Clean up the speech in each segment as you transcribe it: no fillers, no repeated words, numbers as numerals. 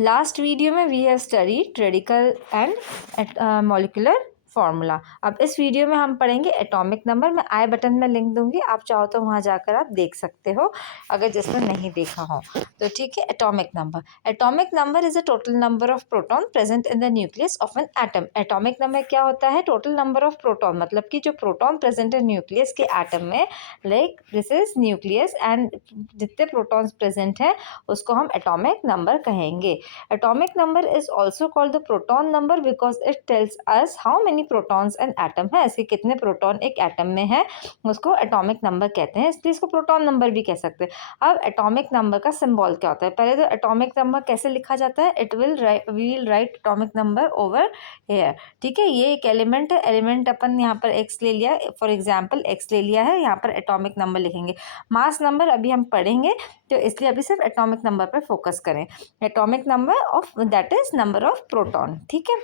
Last video में we have studied radical and molecular formula. अब इस वीडियो में हम पढ़ेंगे एटॉमिक नंबर। मैं आई बटन में लिंक दूंगी, आप चाहो तो वहाँ जाकर आप देख सकते हो अगर जिसने नहीं देखा हो तो। ठीक है, atomic number is a total number of proton present in the nucleus of an atom. Atomic number क्या होता है? टोटल नंबर ऑफ प्रोटॉन, मतलब कि जो प्रोटॉन प्रेजेंट है न्यूक्लियस के एटम में, like this is nucleus and जितने प्रोटॉन्स प्रेजेंट हैं उसको हम एटॉमिक नंबर कहेंगे। Atomic number is also called the proton number because it tells us how many protons an atom है, ऐसे कितने प्रोटॉन एक एटम में है, उसको एटॉमिक नंबर कहते हैं, इसलिए इसको प्रोटॉन नंबर भी कह सकते हैं। अब एटॉमिक नंबर का सिंबल क्या होता है? पहले तो एटॉमिक नंबर कैसे लिखा जाता है? We will write atomic number over here. ठीक है, ये एक एलिमेंट है, एलिमेंट अपन यहाँ पर एक्स ले लिया, फॉर एग्जाम्पल एक्स ले लिया है, यहाँ पर एटॉमिक नंबर लिखेंगे। मास नंबर अभी हम पढ़ेंगे तो इसलिए अभी सिर्फ एटॉमिक नंबर पर फोकस करें। Atomic number of that is number of proton. ठीक है,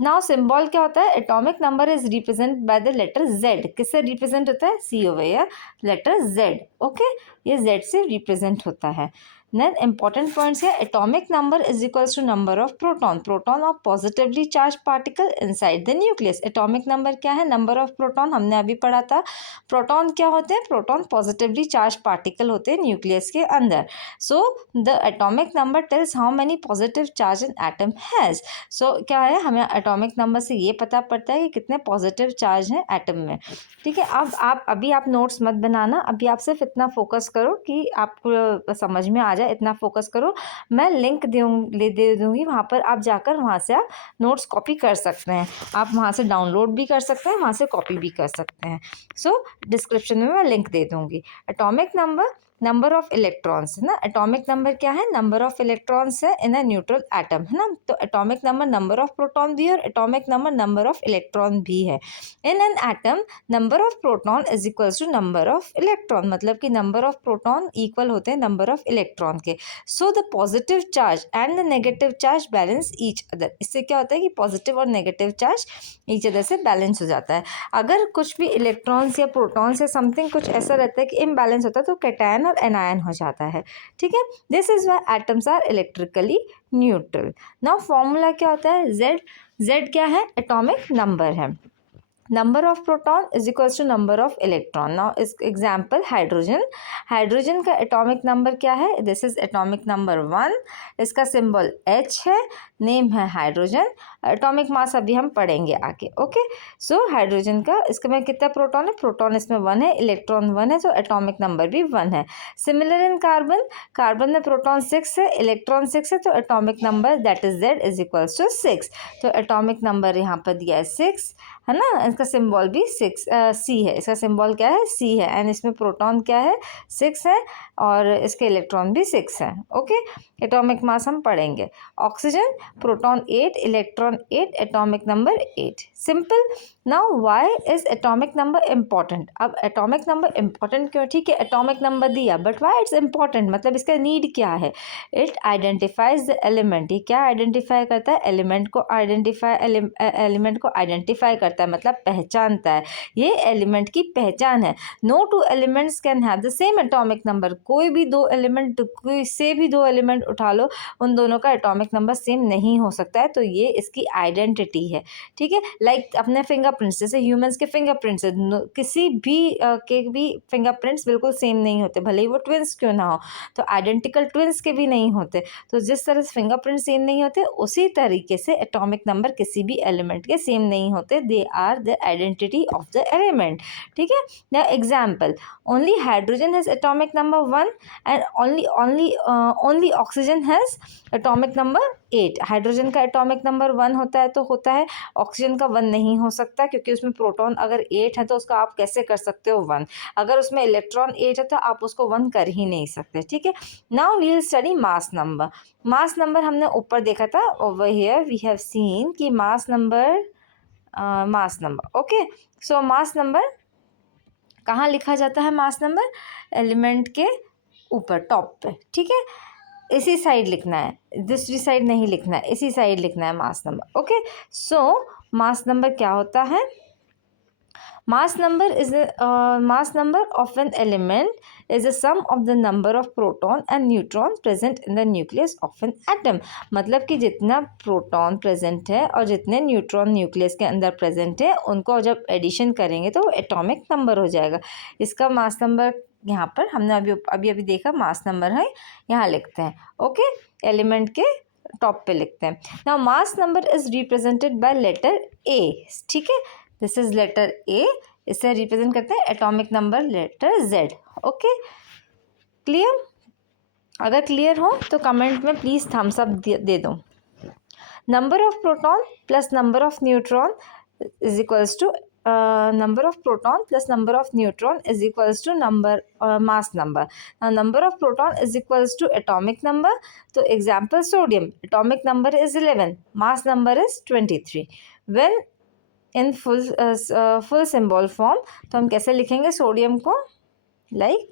नाउ सिंबल क्या होता है? Atomic number is represent by the letter Z. किससे रिप्रेजेंट होता है? सी ओवर या लेटर जेड। ओके, ये जेड से रिप्रेजेंट होता है। देन इंपॉर्टेंट पॉइंट्स है, atomic number is equals to number of proton, proton of positively charge particle inside the nucleus. Atomic number क्या है? नंबर ऑफ प्रोटॉन, हमने अभी पढ़ा था। प्रोटॉन क्या होते हैं? प्रोटॉन पॉजिटिवली चार्ज पार्टिकल होते हैं न्यूक्लियस के अंदर। So the atomic number tells how many positive charge an atom has. So क्या है, हमें एटॉमिक नंबर से ये पता पड़ता है कि कितने पॉजिटिव चार्ज हैं एटम में। ठीक है, अब आप अभी आप नोट्स मत बनाना, अभी आप सिर्फ इतना फोकस करो कि आपको समझ में आ जाए, इतना फोकस करो। मैं लिंक दे दूँगी, वहाँ पर आप जाकर वहाँ से आप नोट्स कॉपी कर सकते हैं, आप वहाँ से डाउनलोड भी कर सकते हैं, वहाँ से कॉपी भी कर सकते हैं। सो डिस्क्रिप्शन में मैं लिंक दे दूँगी। एटॉमिक नंबर ऑफ इलेक्ट्रॉन्स है ना, एटॉमिक नंबर क्या है? नंबर ऑफ इलेक्ट्रॉन्स है इन अ न्यूट्रल एटम, है ना। तो एटॉमिक नंबर ऑफ प्रोटॉन भी है और एटॉमिक नंबर ऑफ इलेक्ट्रॉन भी है। In an atom number of proton is equals to number of electron, मतलब कि नंबर ऑफ प्रोटॉन इक्वल होते हैं नंबर ऑफ इलेक्ट्रॉन के। So the positive charge and the negative charge balance each other. इससे क्या होता है कि पॉजिटिव और नेगेटिव चार्ज ईच अदर से बैलेंस हो जाता है। अगर कुछ भी इलेक्ट्रॉन्स या प्रोटॉन्स या समथिंग कुछ ऐसा रहता है कि इम्बैलेंस होता है तो कैटायन और एनायन हो जाता है। ठीक है, this is why atoms are electrically neutral. Now formula क्या होता है? जेड क्या है? एटॉमिक नंबर है। Number of proton is equals to number of electron. Now इस एग्जाम्पल हाइड्रोजन का एटॉमिक नंबर क्या है? दिस इज एटॉमिक नंबर 1, इसका सिंबल H है, नेम है हाइड्रोजन, एटॉमिक मास अभी हम पढ़ेंगे आगे। ओके, सो हाइड्रोजन का इसमें कितना प्रोटॉन है? प्रोटॉन इसमें 1 है, इलेक्ट्रॉन 1 है, तो एटॉमिक नंबर भी 1 है। सिमिलर इन कार्बन में प्रोटॉन 6 है, इलेक्ट्रॉन 6 है, तो atomic number that is Z is equals to 6। तो एटॉमिक नंबर यहाँ पर दिया है 6, है ना। इसका सिंबल भी 6 C है, इसका सिंबल क्या है? C है, एंड इसमें प्रोटॉन क्या है? 6 है, और इसके इलेक्ट्रॉन भी 6 है। ओके, एटॉमिक मास हम पढ़ेंगे। Oxygen proton 8, electron 8, atomic number 8। Simple. Now why is atomic number important? अब एटॉमिक नंबर इम्पॉर्टेंट क्यों? ठीक है, एटॉमिक नंबर दिया, बट व्हाई इट्स इम्पॉर्टेंट, मतलब इसका नीड क्या है? It identifies the element. ये क्या आइडेंटिफाई करता है? एलिमेंट को आइडेंटिफाई करता है, मतलब पहचानता है, ये एलिमेंट की पहचान है। No two elements can have the same atomic number. कोई भी दो एलिमेंट, कोई से भी दो एलिमेंट उठा लो, उन दोनों का एटॉमिक नंबर सेम नहीं हो सकता है, तो ये इसकी आइडेंटिटी है। ठीक है, लाइक अपने फिंगरप्रिंट्स, जैसे ह्यूमंस के फिंगरप्रिंट्स, किसी भी के भी फिंगरप्रिंट्स बिल्कुल सेम नहीं होते, भले ही वो ट्विंस क्यों ना हो, तो आइडेंटिकल ट्विंस के भी नहीं होते। तो जिस तरह से फिंगरप्रिंट सेम नहीं होते, उसी तरीके से एटॉमिक नंबर किसी भी एलिमेंट के सेम नहीं होते, they are the identity of the element. ठीक है, the example, only hydrogen has atomic number 1 and only oxygen has atomic number 8। Hydrogen का एटॉमिक नंबर 1 होता है तो होता है, ऑक्सीजन का 1 नहीं हो सकता, क्योंकि उसमें प्रोटॉन अगर 8 है तो उसका आप कैसे कर सकते हो 1? अगर उसमें इलेक्ट्रॉन 8 है तो आप उसको 1 कर ही नहीं सकते। ठीक है, now we will study mass number. Mass number हमने ऊपर देखा था, over here we have seen कि mass number okay. So mass number कहाँ लिखा जाता है? मास नंबर एलिमेंट के ऊपर, टॉप पे। ठीक है, इसी साइड लिखना है, दूसरी साइड नहीं लिखना है, इसी साइड लिखना है मास number. Okay, so mass number क्या होता है? Mass number is mass number of an element is a sum of the number of proton and neutron present in the nucleus of an atom. मतलब कि जितना proton present है और जितने neutron nucleus के अंदर प्रेजेंट है उनको जब एडिशन करेंगे तो वो एटॉमिक नंबर हो जाएगा. इसका मास नंबर यहाँ पर हमने अभी देखा मास नंबर है, यहाँ लिखते हैं. ओके, एलिमेंट के टॉप पे लिखते हैं. Now mass number is represented by letter A. ठीक है, दिस इज लेटर ए. इसे रिप्रेजेंट करते हैं atomic number letter Z. Okay, clear? अगर क्लियर हो तो कमेंट में प्लीज़ थम्स अप दे दो. Number of proton plus number of neutron is equals to number of proton plus number of neutron is equals to number mass number. Now number of proton is equals to atomic number. So example sodium, atomic number is 11, mass number is 23. When in full symbol form तो हम कैसे लिखेंगे sodium को? Like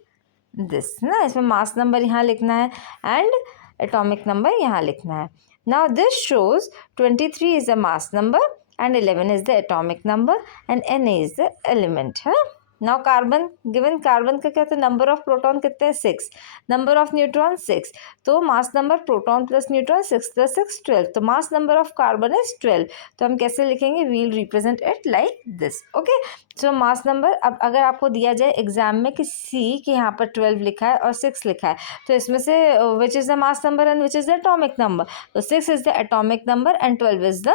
this ना, इसमें mass number यहाँ लिखना है एंड एटॉमिक नंबर यहाँ लिखना है. Now this shows 23 is the mass number and 11 is the atomic number and Na is the element है. Now कार्बन, गिवन कार्बन का क्या था, नंबर ऑफ प्रोटॉन कितने हैं 6, नंबर ऑफ न्यूट्रॉन 6, तो mass number proton plus neutron 6 plus 6 12, तो mass number of carbon is 12. तो हम कैसे लिखेंगे, we'll represent it like this. Okay, so mass number. अब अगर आपको दिया जाए एग्जाम में कि सी के यहाँ पर 12 लिखा है और 6 लिखा है तो इसमें से which is the mass number and which is the atomic number, तो 6 is the atomic number and 12 is the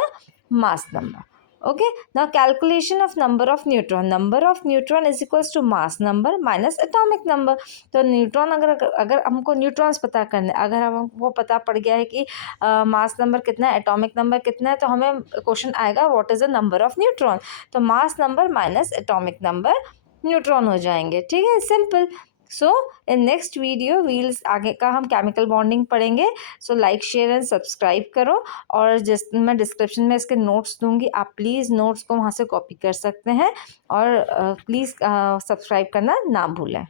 mass number. Okay, now calculation of number of neutron is equals to mass number minus atomic number. तो neutron अगर हमको neutrons पता करने, अगर हमको पता पड़ गया है कि मास नंबर कितना है, एटॉमिक नंबर कितना है, तो हमें क्वेश्चन आएगा what is the number of neutron. तो mass number minus atomic number neutron हो जाएंगे. ठीक है, simple. So in next video we'll आगे का हम केमिकल बॉन्डिंग पढ़ेंगे. So like share and subscribe करो और मैं डिस्क्रिप्शन में इसके नोट्स दूंगी, आप प्लीज़ नोट्स को वहाँ से कॉपी कर सकते हैं और प्लीज़ सब्सक्राइब करना ना भूलें.